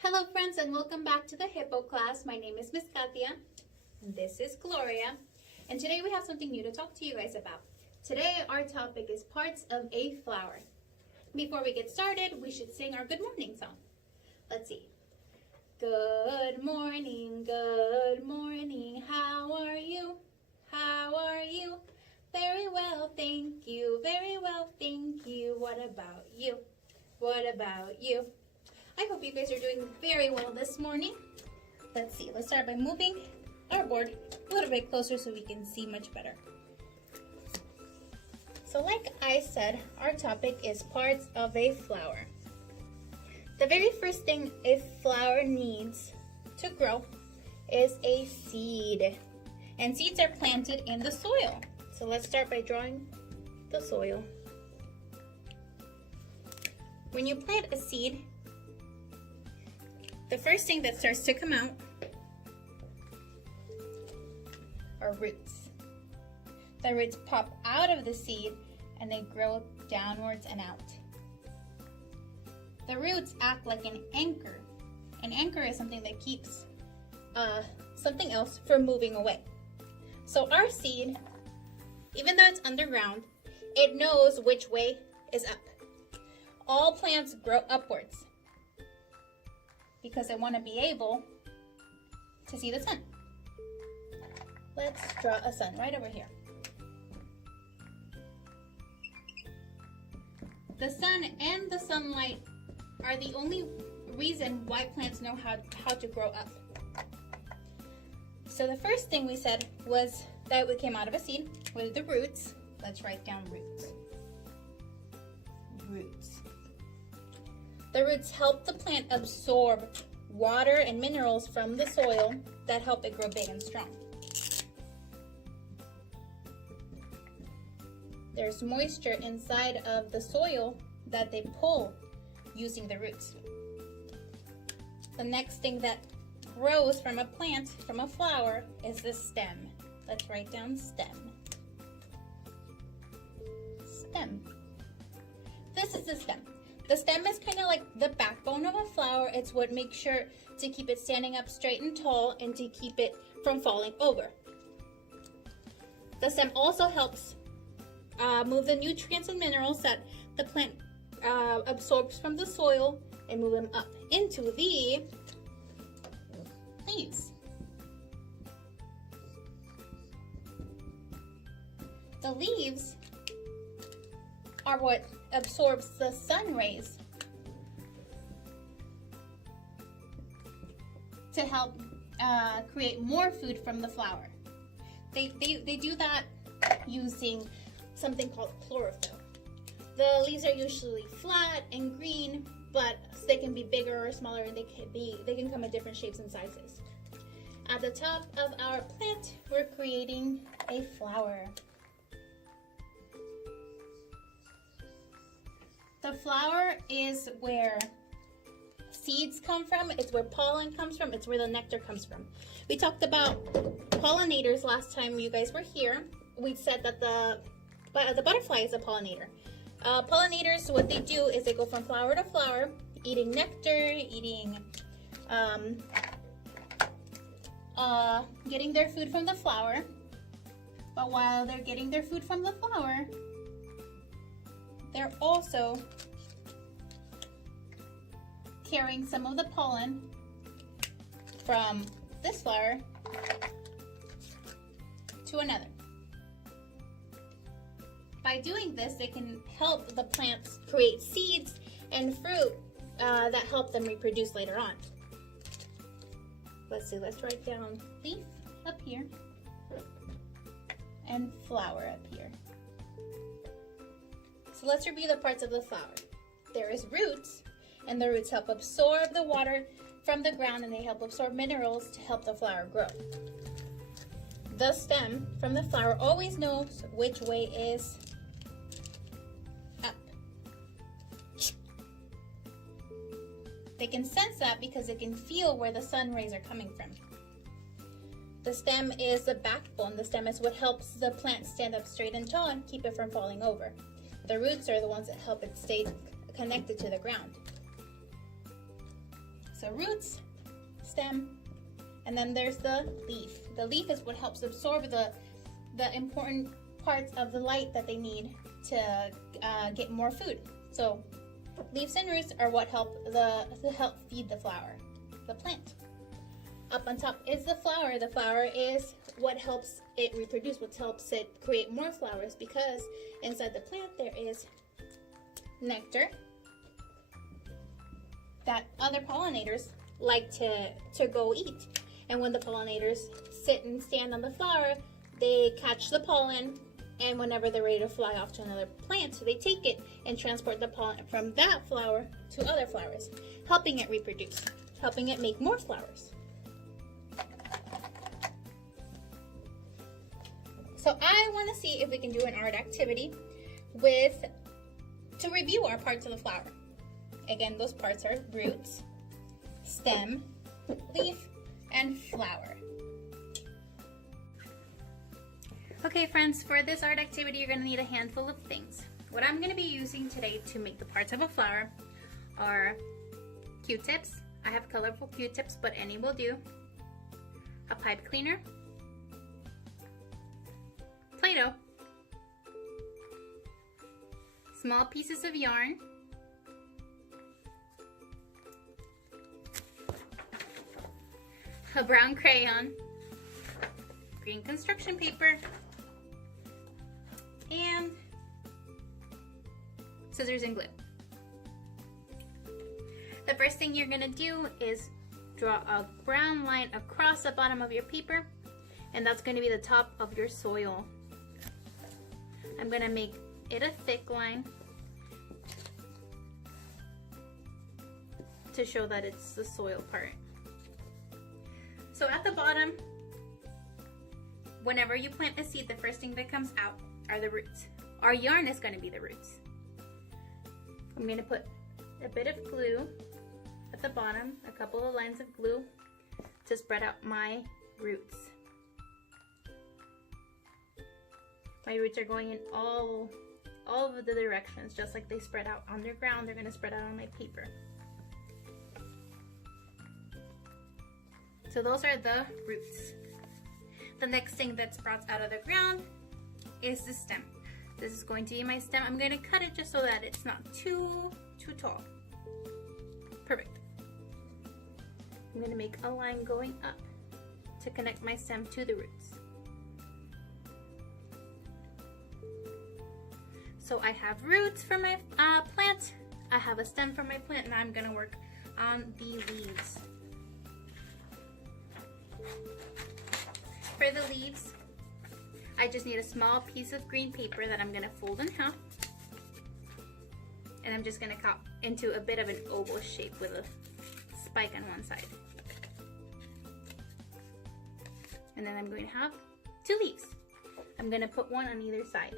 Hello friends and welcome back to the Hippo class. My name is Miss Kattia. This is Gloria. And today we have something new to talk to you guys about. Today our topic is parts of a flower. Before we get started, we should sing our good morning song. Let's see. Good morning, how are you? How are you? Very well, thank you, very well, thank you. What about you? What about you? I hope you guys are doing very well this morning. Let's see, let's start by moving our board a little bit closer so we can see much better. So like I said, our topic is parts of a flower. The very first thing a flower needs to grow is a seed. And seeds are planted in the soil. So let's start by drawing the soil. When you plant a seed, the first thing that starts to come out are roots. The roots pop out of the seed and they grow downwards and out. The roots act like an anchor. An anchor is something that keeps something else from moving away. So our seed, even though it's underground, it knows which way is up. All plants grow upwards because they want to be able to see the sun. Let's draw a sun right over here. The sun and the sunlight are the only reason why plants know how to grow up. So the first thing we said was that we came out of a seed with the roots. Let's write down roots. Roots. The roots help the plant absorb water and minerals from the soil that help it grow big and strong. There's moisture inside of the soil that they pull using the roots. The next thing that grows from a plant, from a flower, is the stem. Let's write down stem. Stem. This is the stem. The stem is kind of like the backbone of a flower. It's what makes sure to keep it standing up straight and tall and to keep it from falling over. The stem also helps move the nutrients and minerals that the plant absorbs from the soil and move them up into the leaves. The leaves are what absorbs the sun rays to help create more food from the flower. They do that using something called chlorophyll. The leaves are usually flat and green, but they can be bigger or smaller, and they can come in different shapes and sizes. At the top of our plant, we're creating a flower. The flower is where seeds come from, it's where pollen comes from, it's where the nectar comes from. We talked about pollinators last time you guys were here. We said that the butterfly is a pollinator. Pollinators, what they do is they go from flower to flower, eating nectar, getting their food from the flower. But while they're getting their food from the flower, they're also carrying some of the pollen from this flower to another. By doing this, they can help the plants create seeds and fruit that help them reproduce later on. Let's see, let's write down leaf up here and flower up here. So let's review the parts of the flower. There is roots, and the roots help absorb the water from the ground, and they help absorb minerals to help the flower grow. The stem from the flower always knows which way is up. They can sense that because they can feel where the sun rays are coming from. The stem is the backbone. The stem is what helps the plant stand up straight and tall and keep it from falling over. The roots are the ones that help it stay connected to the ground. So roots, stem, and then there's the leaf. The leaf is what helps absorb the important parts of the light that they need to get more food. So leaves and roots are what help feed the flower, the plant. Up on top is the flower. The flower is what helps it reproduce, what helps it create more flowers, because inside the plant there is nectar that other pollinators like to go eat. And when the pollinators sit and stand on the flower, they catch the pollen, and whenever they're ready to fly off to another plant, they take it and transport the pollen from that flower to other flowers, helping it reproduce, helping it make more flowers. So I want to see if we can do an art activity to review our parts of the flower. Again, those parts are roots, stem, leaf, and flower. Okay friends, for this art activity you're going to need a handful of things. What I'm going to be using today to make the parts of a flower are Q-tips. I have colorful Q-tips, but any will do. A pipe cleaner, Play-Doh, small pieces of yarn, a brown crayon, green construction paper, and scissors and glue. The first thing you're going to do is draw a brown line across the bottom of your paper, and that's going to be the top of your soil. I'm going to make it a thick line to show that it's the soil part. So at the bottom, whenever you plant a seed, the first thing that comes out are the roots. Our yarn is going to be the roots. I'm going to put a bit of glue at the bottom, a couple of lines of glue to spread out my roots. My roots are going in all of the directions, just like they spread out on their ground, they're going to spread out on my paper. So those are the roots. The next thing that sprouts out of the ground is the stem. This is going to be my stem. I'm going to cut it just so that it's not too tall. Perfect. I'm going to make a line going up to connect my stem to the roots. So I have roots for my plant, I have a stem for my plant, and I'm going to work on the leaves. For the leaves, I just need a small piece of green paper that I'm going to fold in half, and I'm just going to cut into a bit of an oval shape with a spike on one side. And then I'm going to have 2 leaves. I'm going to put one on either side.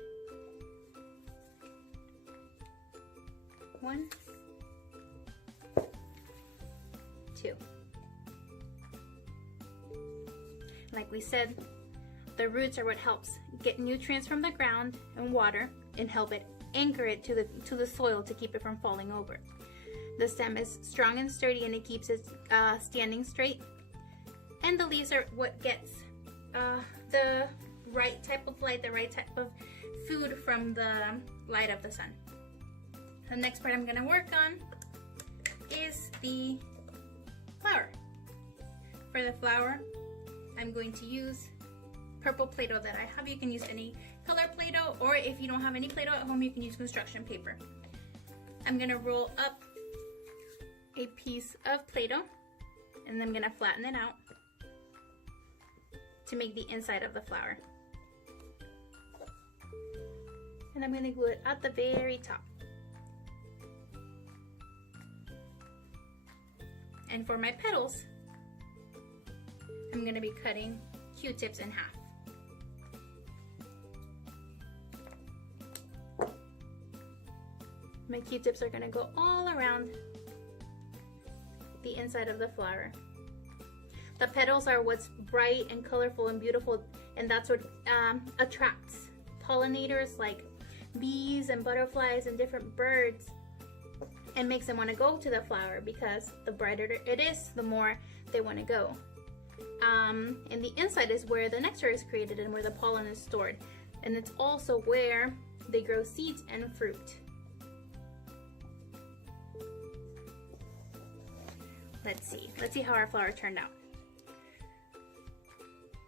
1, 2. Like we said, the roots are what helps get nutrients from the ground and water and help it anchor it to the soil to keep it from falling over. The stem is strong and sturdy, and it keeps it standing straight. And the leaves are what gets the right type of light, the right type of food from the light of the sun. The next part I'm going to work on is the flower. For the flower, I'm going to use purple Play-Doh that I have. You can use any color Play-Doh, or if you don't have any Play-Doh at home, you can use construction paper. I'm going to roll up a piece of Play-Doh, and I'm going to flatten it out to make the inside of the flower. And I'm going to glue it at the very top. And for my petals, I'm going to be cutting Q-tips in half. My Q-tips are going to go all around the inside of the flower. The petals are what's bright and colorful and beautiful, and that's what attracts pollinators like bees and butterflies and different birds. and makes them want to go to the flower, because the brighter it is, the more they want to go. And the inside is where the nectar is created and where the pollen is stored. And it's also where they grow seeds and fruit. Let's see how our flower turned out.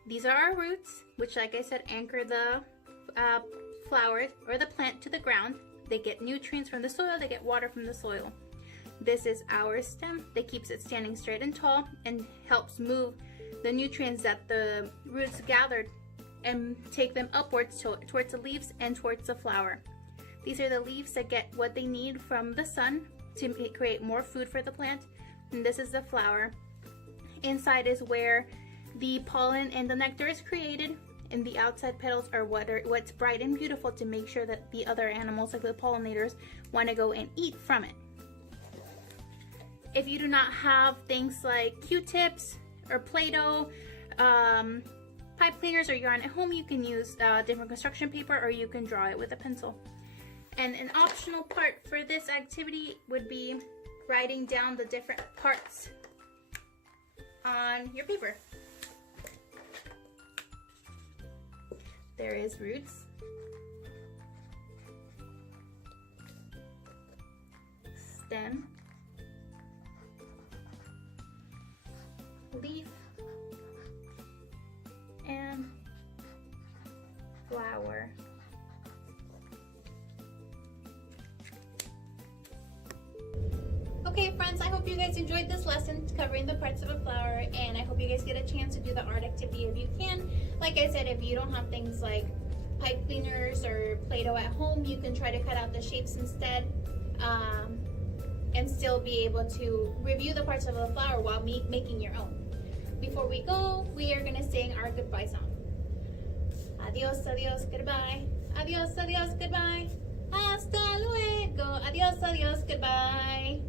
These are our roots, which, like I said, anchor the flower or the plant to the ground. They get nutrients from the soil, they get water from the soil. This is our stem that keeps it standing straight and tall and helps move the nutrients that the roots gathered and take them upwards towards the leaves and towards the flower. These are the leaves that get what they need from the sun to create more food for the plant. And this is the flower. Inside is where the pollen and the nectar is created, and the outside petals are what's bright and beautiful to make sure that the other animals, like the pollinators, want to go and eat from it. If you do not have things like Q-tips or Play-Doh, pipe cleaners, or yarn at home, you can use different construction paper, or you can draw it with a pencil. And an optional part for this activity would be writing down the different parts on your paper. There is roots, stem, leaf, and flower. Okay friends, I hope you guys enjoyed this lesson covering the parts of a flower, and I hope you guys get a chance to do the art activity if you can. Like I said, if you don't have things like pipe cleaners or Play-Doh at home, you can try to cut out the shapes instead, and still be able to review the parts of a flower while making your own. Before we go, we are going to sing our goodbye song. Adios, adios, goodbye. Adios, adios, goodbye. Hasta luego. Adios, adios, goodbye.